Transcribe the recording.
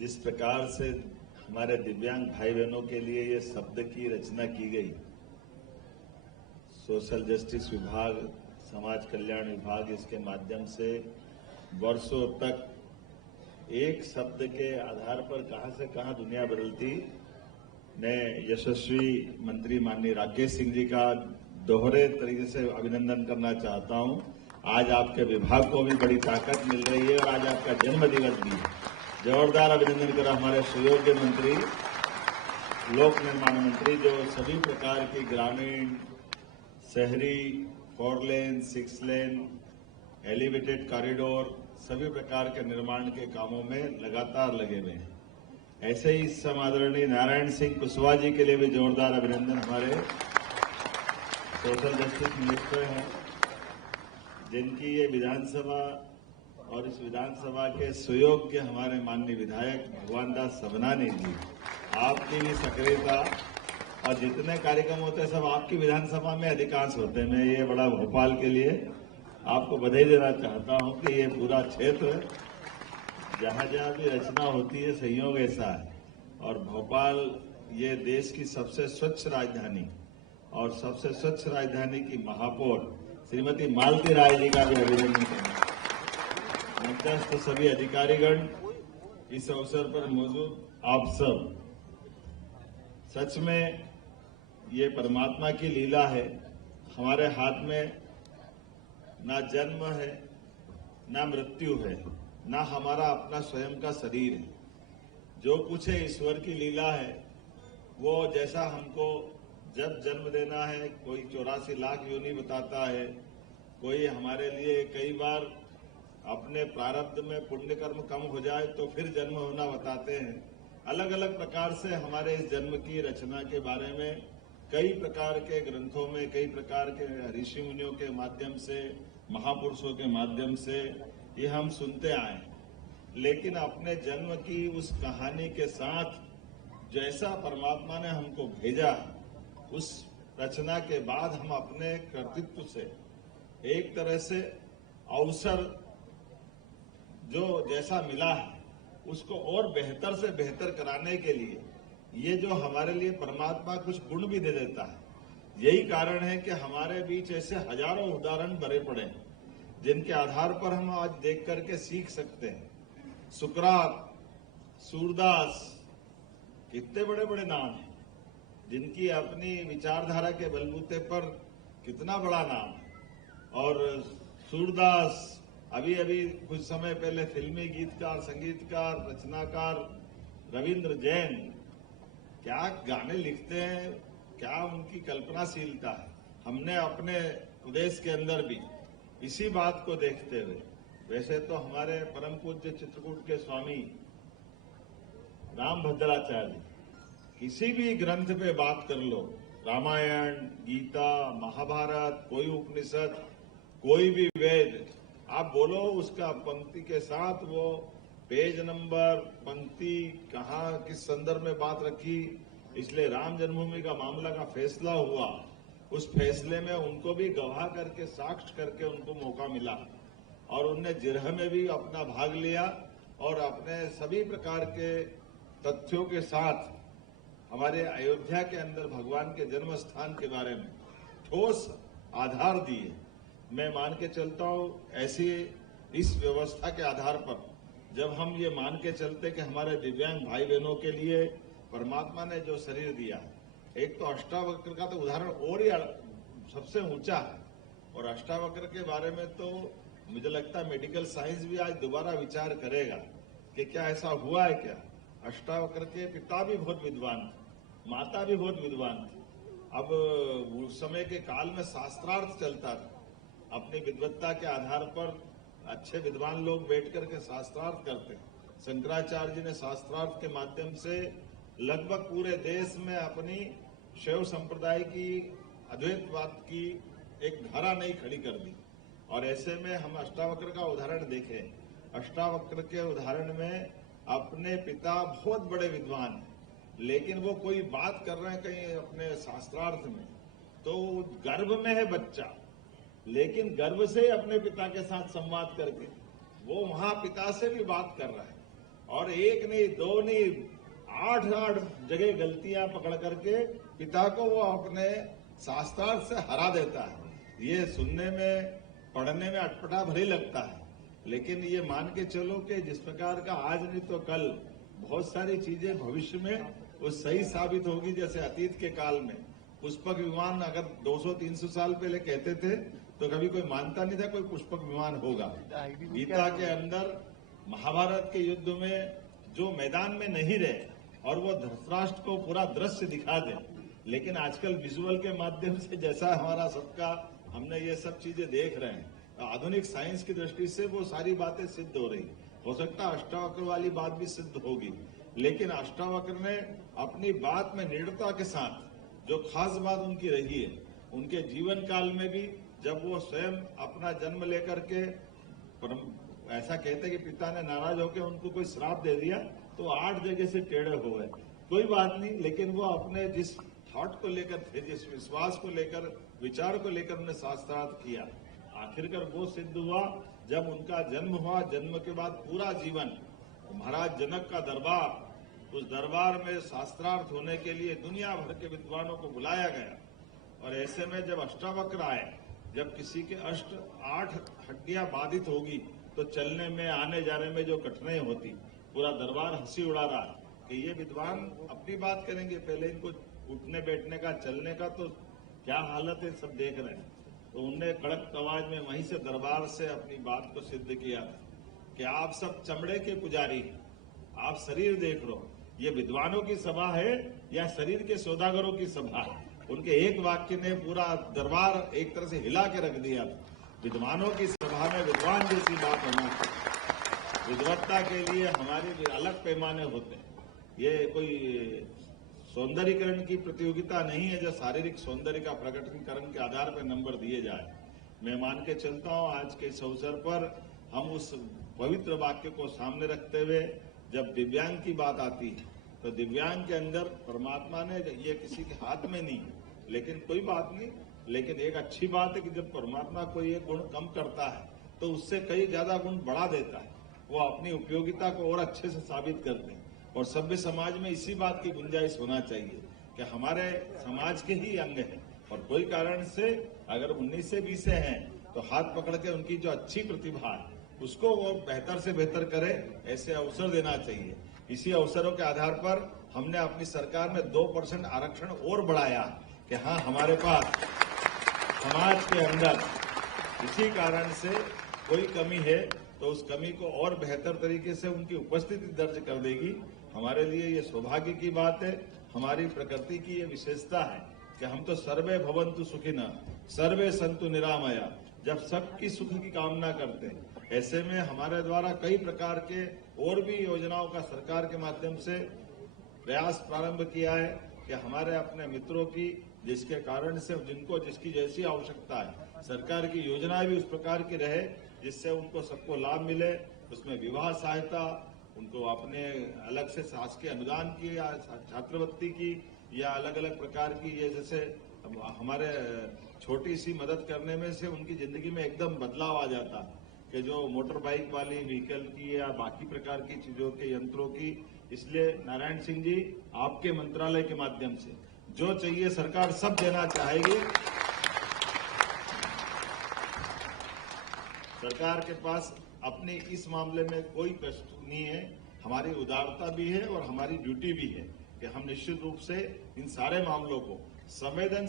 जिस प्रकार से हमारे दिव्यांग भाई बहनों के लिए ये शब्द की रचना की गई, सोशल जस्टिस विभाग, समाज कल्याण विभाग, इसके माध्यम से वर्षों तक एक शब्द के आधार पर कहां से कहां दुनिया बदलती। मैं यशस्वी मंत्री माननीय राकेश सिंह जी का दोहरे तरीके से अभिनंदन करना चाहता हूं। आज आपके विभाग को भी बड़ी ताकत मिल रही है और आज आपका जन्म दिवस भी है। जोरदार अभिनंदन करा हमारे सुयोग्य मंत्री, लोक निर्माण मंत्री, जो सभी प्रकार की ग्रामीण, शहरी, 4 लेन, 6 लेन, एलिवेटेड कॉरिडोर, सभी प्रकार के निर्माण के कामों में लगातार लगे हुए हैं। ऐसे ही आदरणीय नारायण सिंह कुशवाहा जी के लिए भी जोरदार अभिनंदन। हमारे सोशल जस्टिस मिनिस्टर हैं, जिनकी ये विधानसभा और इस विधानसभा के सुयोग्य हमारे माननीय विधायक भगवान दास सबनानी जी, आपकी भी सक्रियता और जितने कार्यक्रम होते हैं सब आपकी विधानसभा में अधिकांश होते हैं। मैं ये बड़ा भोपाल के लिए आपको बधाई देना चाहता हूं कि ये पूरा क्षेत्र जहां जहां भी रचना होती है संयोग ऐसा है। और भोपाल ये देश की सबसे स्वच्छ राजधानी और सबसे स्वच्छ राजधानी की महापौर श्रीमती मालती राय जी का भी अभिनंदन करना। मंचस्थ सभी अधिकारीगण, इस अवसर पर मौजूद आप सब, सच में ये परमात्मा की लीला है। हमारे हाथ में ना जन्म है, ना मृत्यु है, ना हमारा अपना स्वयं का शरीर है। जो कुछ है ईश्वर की लीला है। वो जैसा हमको जब जन्म देना है, कोई 84 लाख योनि बताता है, कोई हमारे लिए कई बार अपने प्रारब्ध में पुण्य कर्म कम हो जाए तो फिर जन्म होना बताते हैं। अलग अलग प्रकार से हमारे इस जन्म की रचना के बारे में कई प्रकार के ग्रंथों में, कई प्रकार के ऋषि मुनियों के माध्यम से, महापुरुषों के माध्यम से ये हम सुनते आए। लेकिन अपने जन्म की उस कहानी के साथ जैसा परमात्मा ने हमको भेजा, उस रचना के बाद हम अपने कर्तृत्व से एक तरह से अवसर जो जैसा मिला है उसको और बेहतर से बेहतर कराने के लिए ये जो हमारे लिए परमात्मा कुछ गुण भी दे देता है। यही कारण है कि हमारे बीच ऐसे हजारों उदाहरण भरे पड़े हैं जिनके आधार पर हम आज देख करके सीख सकते हैं। सुकरात, सूरदास, कितने बड़े बड़े नाम हैं जिनकी अपनी विचारधारा के बलबूते पर कितना बड़ा नाम है। और सूरदास अभी अभी कुछ समय पहले फिल्मी गीतकार, संगीतकार, रचनाकार रविंद्र जैन क्या गाने लिखते हैं, क्या उनकी कल्पनाशीलता है। हमने अपने प्रदेश के अंदर भी इसी बात को देखते हुए, वैसे तो हमारे परम पूज्य चित्रकूट के स्वामी रामभद्राचार्य किसी भी ग्रंथ पे बात कर लो, रामायण, गीता, महाभारत, कोई उपनिषद, कोई भी वेद आप बोलो, उसका पंक्ति के साथ वो पेज नंबर, पंक्ति कहाँ किस संदर्भ में बात रखी। इसलिए राम जन्मभूमि का मामला का फैसला हुआ, उस फैसले में उनको भी गवाह करके, साक्ष्य करके उनको मौका मिला और उनने जिरह में भी अपना भाग लिया और अपने सभी प्रकार के तथ्यों के साथ हमारे अयोध्या के अंदर भगवान के जन्म स्थान के बारे में ठोस आधार दिए। मैं मान के चलता हूं, ऐसी इस व्यवस्था के आधार पर जब हम ये मान के चलते कि हमारे दिव्यांग भाई बहनों के लिए परमात्मा ने जो शरीर दिया, एक तो अष्टावक्र का तो उदाहरण और ही सबसे ऊंचा है। और अष्टावक्र के बारे में तो मुझे लगता है मेडिकल साइंस भी आज दोबारा विचार करेगा कि क्या ऐसा हुआ है क्या। अष्टावक्र के पिता भी बहुत विद्वान थे, माता भी बहुत विद्वान थी। अब उस समय के काल में शास्त्रार्थ चलता था। अपनी विद्वत्ता के आधार पर अच्छे विद्वान लोग बैठ करके शास्त्रार्थ करते हैं। शंकराचार्य जी ने शास्त्रार्थ के माध्यम से लगभग पूरे देश में अपनी शैव संप्रदाय की, अद्वैतवाद की एक धारा नहीं खड़ी कर दी। और ऐसे में हम अष्टावक्र का उदाहरण देखें। अष्टावक्र के उदाहरण में अपने पिता बहुत बड़े विद्वान हैं, लेकिन वो कोई बात कर रहे हैं कहीं अपने शास्त्रार्थ में, तो गर्भ में है बच्चा, लेकिन गर्भ से अपने पिता के साथ संवाद करके वो वहां पिता से भी बात कर रहा है और एक नहीं, दो नहीं, 8 जगह गलतियां पकड़ करके पिता को वो अपने शास्त्रार्थ से हरा देता है। ये सुनने में, पढ़ने में अटपटा भले लगता है, लेकिन ये मान के चलो कि जिस प्रकार का आज नहीं तो कल बहुत सारी चीजें भविष्य में वो सही साबित होगी। जैसे अतीत के काल में पुष्पक विमान अगर 200-300 साल पहले कहते थे तो कभी कोई मानता नहीं था कोई पुष्पक विमान होगा। गीता के अंदर महाभारत के युद्ध में जो मैदान में नहीं रहे और वो धृतराष्ट्र को पूरा दृश्य दिखा दे, लेकिन आजकल विजुअल के माध्यम से जैसा हमारा सबका हमने ये सब चीजें देख रहे हैं, आधुनिक साइंस की दृष्टि से वो सारी बातें सिद्ध हो रही। हो सकता है अष्टावक्र वाली बात भी सिद्ध होगी, लेकिन अष्टावक्र ने अपनी बात में निडरता के साथ जो खास बात उनकी रही है, उनके जीवन काल में भी जब वो स्वयं अपना जन्म लेकर के ऐसा कहते कि पिता ने नाराज होकर उनको कोई श्राप दे दिया तो 8 जगह से टेढ़े हो गए। कोई बात नहीं, लेकिन वो अपने जिस थॉट को लेकर थे, जिस विश्वास को लेकर, विचार को लेकर उन्हें शास्त्रार्थ किया, आखिरकार वो सिद्ध हुआ जब उनका जन्म हुआ। जन्म के बाद पूरा जीवन महाराज जनक का दरबार, उस दरबार में शास्त्रार्थ होने के लिए दुनिया भर के विद्वानों को बुलाया गया। और ऐसे में जब अष्टावक्र आए, जब किसी के 8 हड्डियां बाधित होगी तो चलने में, आने जाने में जो कठिनाई होती, पूरा दरबार हंसी उड़ा रहा कि ये विद्वान अपनी बात करेंगे, पहले इनको उठने बैठने का, चलने का तो क्या हालत है सब देख रहे हैं। तो उनने कड़क आवाज में वहीं से दरबार से अपनी बात को सिद्ध किया कि आप सब चमड़े के पुजारी, आप शरीर देख लो, ये विद्वानों की सभा है या शरीर के सौदागरों की सभा है। उनके एक वाक्य ने पूरा दरबार एक तरह से हिला के रख दिया। विद्वानों की सभा में विद्वान जैसी बात होना चाहिए। विद्वत्ता के लिए हमारे भी अलग पैमाने होते हैं। ये कोई सौंदर्यीकरण की प्रतियोगिता नहीं है जो शारीरिक सौंदर्य का प्रकटीकरण के आधार पर नंबर दिए जाए। मैं मान के चलता हूं आज के इस अवसर पर हम उस पवित्र वाक्य को सामने रखते हुए जब दिव्यांग की बात आती है तो दिव्यांग के अंदर परमात्मा ने, ये किसी के हाथ में नहीं, लेकिन कोई बात नहीं, लेकिन एक अच्छी बात है कि जब परमात्मा कोई एक गुण कम करता है तो उससे कई ज्यादा गुण बढ़ा देता है। वो अपनी उपयोगिता को और अच्छे से साबित करते हैं। और सभ्य समाज में इसी बात की गुंजाइश होना चाहिए कि हमारे समाज के ही अंग हैं और कोई कारण से अगर 19 से 20 हैं तो हाथ पकड़ के उनकी जो अच्छी प्रतिभा है उसको वो बेहतर से बेहतर करे, ऐसे अवसर देना चाहिए। इसी अवसरों के आधार पर हमने अपनी सरकार में 2% आरक्षण और बढ़ाया कि हाँ, हमारे पास समाज के अंदर इसी कारण से कोई कमी है तो उस कमी को और बेहतर तरीके से उनकी उपस्थिति दर्ज कर देगी। हमारे लिए ये सौभाग्य की बात है, हमारी प्रकृति की ये विशेषता है कि हम तो सर्वे भवन्तु सुखिनः सर्वे सन्तु निरामया, जब सबकी सुख की कामना करते हैं। ऐसे में हमारे द्वारा कई प्रकार के और भी योजनाओं का सरकार के माध्यम से प्रयास प्रारंभ किया है कि हमारे अपने मित्रों की, जिसके कारण से जिनको जिसकी जैसी आवश्यकता है, सरकार की योजनाएं भी उस प्रकार की रहे जिससे उनको सबको लाभ मिले। उसमें विवाह सहायता, उनको अपने अलग से शासकीय अनुदान की या छात्रवृत्ति की या अलग अलग प्रकार की, ये जैसे हमारे छोटी सी मदद करने में से उनकी जिंदगी में एकदम बदलाव आ जाता कि जो मोटर बाइक वाली व्हीकल की या बाकी प्रकार की चीजों के, यंत्रों की। इसलिए नारायण सिंह जी, आपके मंत्रालय के माध्यम से जो चाहिए सरकार सब देना चाहेगी। सरकार के पास अपने इस मामले में कोई कष्ट नहीं है। हमारी उदारता भी है और हमारी ड्यूटी भी है कि हम निश्चित रूप से इन सारे मामलों को संवेदन